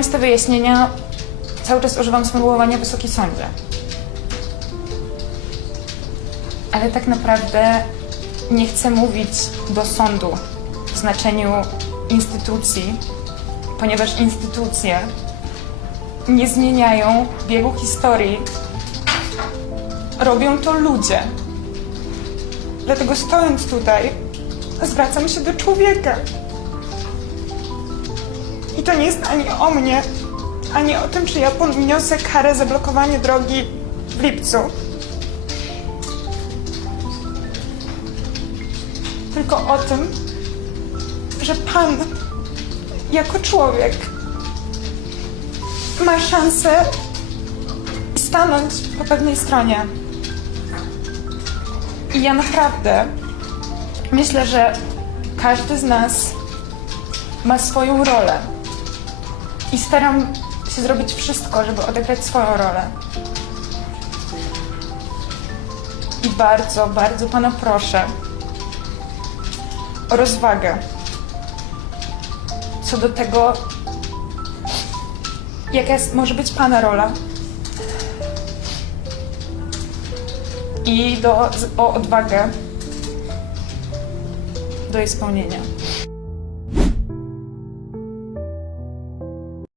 Zbierając te wyjaśnienia, cały czas używam sformułowania Wysoki Sądzie. Ale tak naprawdę nie chcę mówić do sądu w znaczeniu instytucji, ponieważ instytucje nie zmieniają biegu historii. Robią to ludzie. Dlatego stojąc tutaj, zwracam się do człowieka. I to nie jest ani o mnie, ani o tym, czy ja podniosę karę za blokowanie drogi w lipcu. Tylko o tym, że Pan, jako człowiek, ma szansę stanąć po pewnej stronie. I ja naprawdę myślę, że każdy z nas ma swoją rolę. I staram się zrobić wszystko, żeby odegrać swoją rolę. I bardzo, bardzo Pana proszę o rozwagę co do tego, jaka jest, może być Pana rola. I do, o odwagę do jej spełnienia.